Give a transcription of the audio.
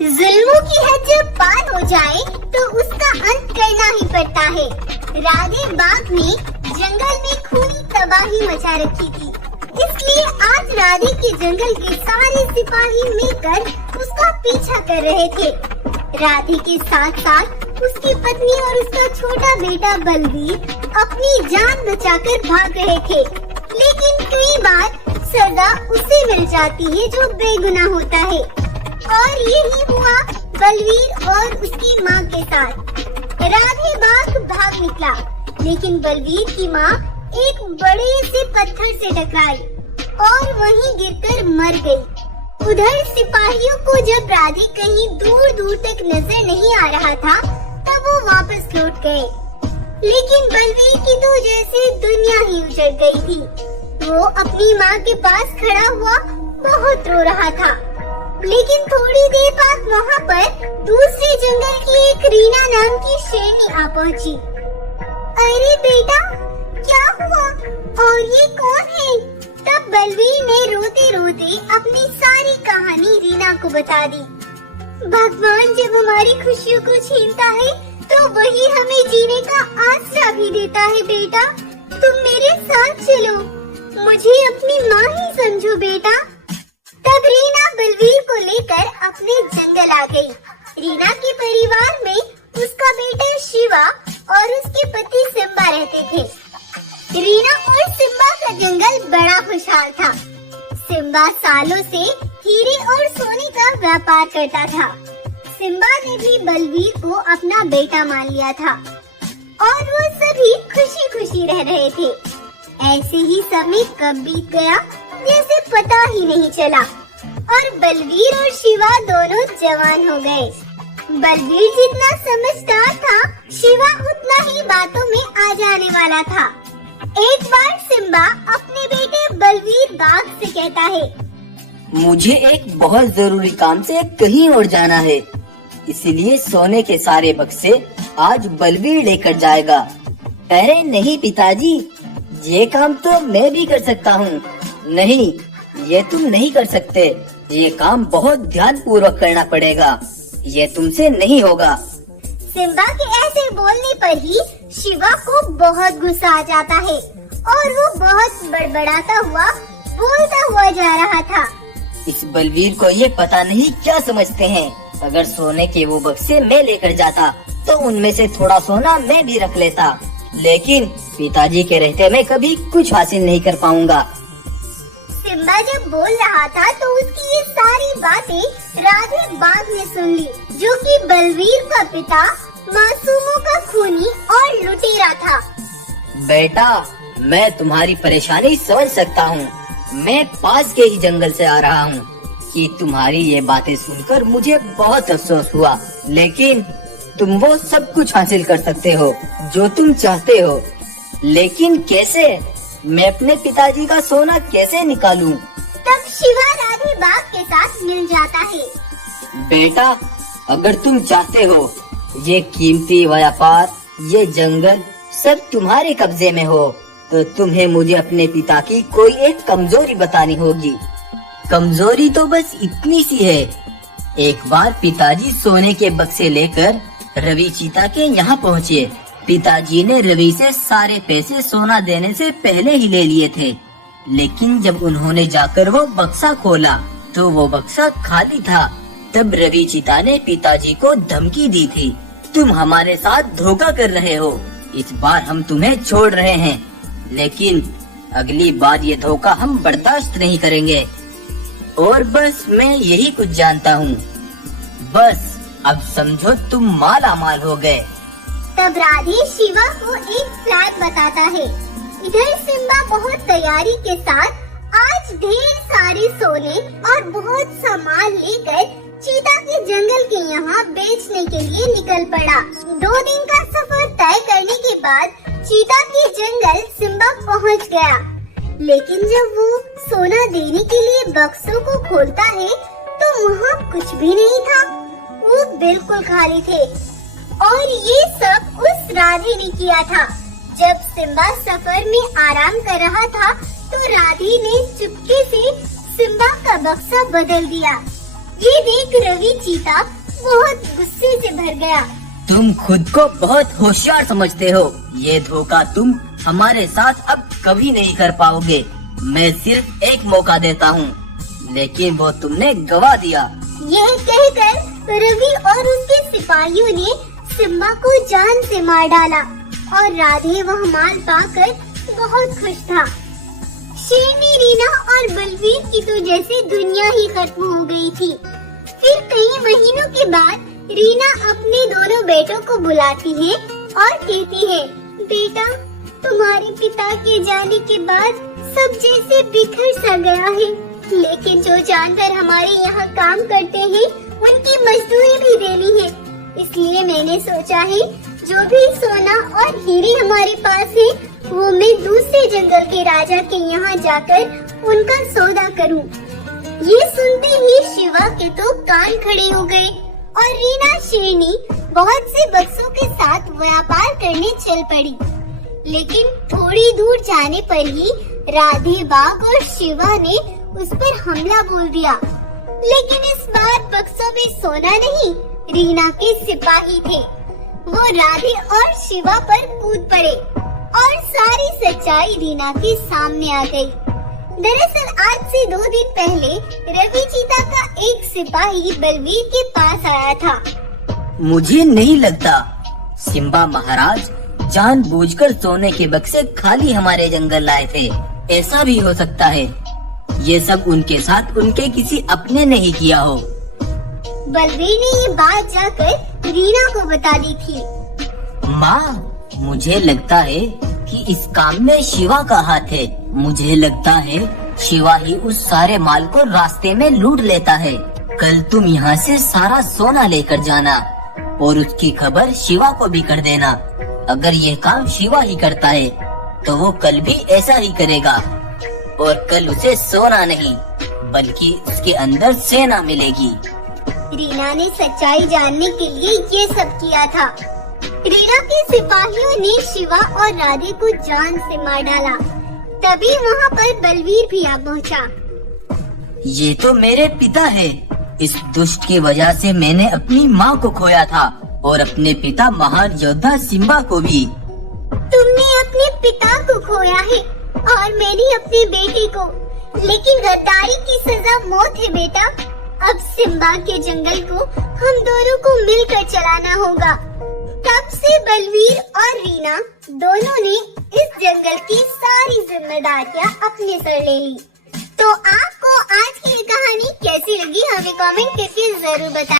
जुल्मों की हद जब पार हो जाए तो उसका अंत करना ही पड़ता है। राधे बाघ ने जंगल में खूनी तबाही मचा रखी थी, इसलिए आज राधे के जंगल के सारे सिपाही मिलकर उसका पीछा कर रहे थे। राधे के साथ साथ उसकी पत्नी और उसका छोटा बेटा बलवीर अपनी जान बचाकर भाग रहे थे, लेकिन कई बार सजा उसे मिल जाती है जो बेगुनाह होता है। और यही हुआ बलवीर और उसकी माँ के साथ। राधे बाघ भाग निकला, लेकिन बलवीर की माँ एक बड़े से पत्थर से टकराई और वहीं गिरकर मर गई। उधर सिपाहियों को जब राधे कहीं दूर दूर तक नजर नहीं आ रहा था, तब वो वापस लौट गए। लेकिन बलवीर की तो जैसे दुनिया ही उजड़ गई थी। वो अपनी माँ के पास खड़ा हुआ बहुत रो रहा था। लेकिन थोड़ी देर बाद वहाँ पर दूसरे जंगल की एक रीना नाम की शेरनी आ पहुँची। अरे बेटा, क्या हुआ और ये कौन है? तब बलवीर ने रोते रोते अपनी सारी कहानी रीना को बता दी। भगवान जब हमारी खुशियों को छीनता है तो वही हमें जीने का आसरा भी देता है। बेटा, तुम मेरे साथ चलो, मुझे अपनी माँ ही समझो बेटा। तब रीना बलवीर को लेकर अपने जंगल आ गई। रीना के परिवार में उसका बेटा शिवा और उसके पति सिम्बा रहते थे। रीना और सिम्बा का जंगल बड़ा खुशहाल था। सिम्बा सालों से हीरे और सोने का व्यापार करता था। सिम्बा ने भी बलवीर को अपना बेटा मान लिया था और वो सभी खुशी खुशी रह रहे थे। ऐसे ही समय कब बीत गया जैसे पता ही नहीं चला और बलवीर और शिवा दोनों जवान हो गए। बलवीर जितना समझदार था, शिवा उतना ही बातों में आ जाने वाला था। एक बार सिम्बा अपने बेटे बलवीर बाघ से कहता है, मुझे एक बहुत जरूरी काम से कहीं और जाना है, इसलिए सोने के सारे बक्से आज बलवीर लेकर जाएगा। अरे नहीं पिताजी, ये काम तो मैं भी कर सकता हूँ। नहीं, ये तुम नहीं कर सकते। ये काम बहुत ध्यान पूर्वक करना पड़ेगा, ये तुमसे नहीं होगा। सिम्बा के ऐसे बोलने पर ही शिवा को बहुत गुस्सा आ जाता है और वो बहुत बड़बड़ाता हुआ बोलता हुआ जा रहा था। इस बलवीर को ये पता नहीं क्या समझते हैं। अगर सोने के वो बक्से मैं लेकर जाता तो उनमें से थोड़ा सोना मैं भी रख लेता, लेकिन पिताजी के रहते मैं कभी कुछ हासिल नहीं कर पाऊंगा। सिम्बा जब बोल रहा था तो उसकी ये सारी बातें राधे बाघ ने सुन ली, जो कि बलवीर का पिता मासूमों का खूनी और लुटेरा था। बेटा, मैं तुम्हारी परेशानी समझ सकता हूँ। मैं पास के ही जंगल से आ रहा हूँ कि तुम्हारी ये बातें सुनकर मुझे बहुत अफसोस हुआ, लेकिन तुम वो सब कुछ हासिल कर सकते हो जो तुम चाहते हो। लेकिन कैसे? मैं अपने पिताजी का सोना कैसे निकालूं? तब शिवा राधे बाघ के साथ मिल जाता है। बेटा, अगर तुम चाहते हो ये कीमती व्यापार, ये जंगल सब तुम्हारे कब्जे में हो, तो तुम्हें मुझे अपने पिता की कोई एक कमजोरी बतानी होगी। कमजोरी तो बस इतनी सी है। एक बार पिताजी सोने के बक्से लेकर रवि चीता के यहाँ पहुँचे। पिताजी ने रवि से सारे पैसे सोना देने से पहले ही ले लिए थे, लेकिन जब उन्होंने जाकर वो बक्सा खोला तो वो बक्सा खाली था। तब रवि चीता ने पिताजी को धमकी दी थी, तुम हमारे साथ धोखा कर रहे हो, इस बार हम तुम्हें छोड़ रहे हैं, लेकिन अगली बार ये धोखा हम बर्दाश्त नहीं करेंगे। और बस मैं यही कुछ जानता हूँ। बस अब समझो तुम माला माल हो गए। तब राधे शिवा को एक प्लान बताता है। इधर सिम्बा बहुत तैयारी के साथ आज ढेर सारे सोने और बहुत सामान लेकर चीता के जंगल के यहाँ बेचने के लिए निकल पड़ा। 2 दिन का सफर तय करने के बाद चीता के जंगल सिम्बा पहुँच गया, लेकिन जब वो सोना देने के लिए बक्सों को खोलता है तो वहाँ कुछ भी नहीं था। वो बिल्कुल खाली थे और ये सब उस राधे ने किया था। जब सिम्बा सफर में आराम कर रहा था तो राधे ने चुपके से सिम्बा का बक्सा बदल दिया। ये देख रवि चीता बहुत गुस्से से भर गया। तुम खुद को बहुत होशियार समझते हो। ये धोखा तुम हमारे साथ अब कभी नहीं कर पाओगे। मैं सिर्फ एक मौका देता हूँ, लेकिन वो तुमने गवा दिया। यह कहकर रवि और उसके सिपाहियों ने सिम्बा को जान से मार डाला और राधे वह माल पाकर बहुत खुश था। शेरनी, रीना और बलवीर की तो जैसे दुनिया ही खत्म हो गई थी। फिर कई महीनों के बाद रीना अपने दोनों बेटों को बुलाती है और कहती है, बेटा, तुम्हारे पिता के जाने के बाद सब जैसे बिखर सा गया है, लेकिन जो जानवर हमारे यहाँ काम करते हैं उनकी मजदूरी भी देनी है। इसलिए मैंने सोचा है जो भी सोना और हीरे हमारे पास है वो मैं दूसरे जंगल के राजा के यहाँ जाकर उनका सौदा करूँ। ये सुनते ही शिवा के तो कान खड़े हो गए और रीना शेरनी बहुत से बक्सों के साथ व्यापार करने चल पड़ी। लेकिन थोड़ी दूर जाने पर ही राधे बाघ और शिवा ने उस पर हमला बोल दिया। लेकिन इस बार बक्सों में सोना नहीं, रीना के सिपाही थे। वो राधे और शिवा पर कूद पड़े और सारी सच्चाई रीना के सामने आ गई। दरअसल आज से 2 दिन पहले रवि चीता का एक सिपाही बलवीर के पास आया था। मुझे नहीं लगता सिम्बा महाराज जानबूझकर सोने के बक्से खाली हमारे जंगल लाए थे। ऐसा भी हो सकता है ये सब उनके साथ उनके किसी अपने ने ही किया हो। बलवीर ने ये बात जाकर रीना को बता दी थी। माँ, मुझे लगता है कि इस काम में शिवा का हाथ है। मुझे लगता है शिवा ही उस सारे माल को रास्ते में लूट लेता है। कल तुम यहाँ से सारा सोना लेकर जाना और उसकी खबर शिवा को भी कर देना। अगर ये काम शिवा ही करता है तो वो कल भी ऐसा ही करेगा और कल उसे सोना नहीं बल्कि उसके अंदर सेना मिलेगी। रीना ने सच्चाई जानने के लिए ये सब किया था। रीना के सिपाहियों ने शिवा और राधे को जान से मार डाला। तभी वहाँ पर बलवीर भी आ पहुँचा। ये तो मेरे पिता है। इस दुष्ट की वजह से मैंने अपनी माँ को खोया था और अपने पिता महान योद्धा सिम्बा को भी। तुमने अपने पिता को खोया है और मैंने अपने बेटे को, लेकिन गद्दारी की सजा मौत है बेटा। अब सिम्बा के जंगल को हम दोनों को मिलकर चलाना होगा। तब से बलवीर और रीना दोनों ने इस जंगल की सारी जिम्मेदारियां अपने सर ले ली। तो आपको आज की ये कहानी कैसी लगी हमें कमेंट करके जरूर बताएं।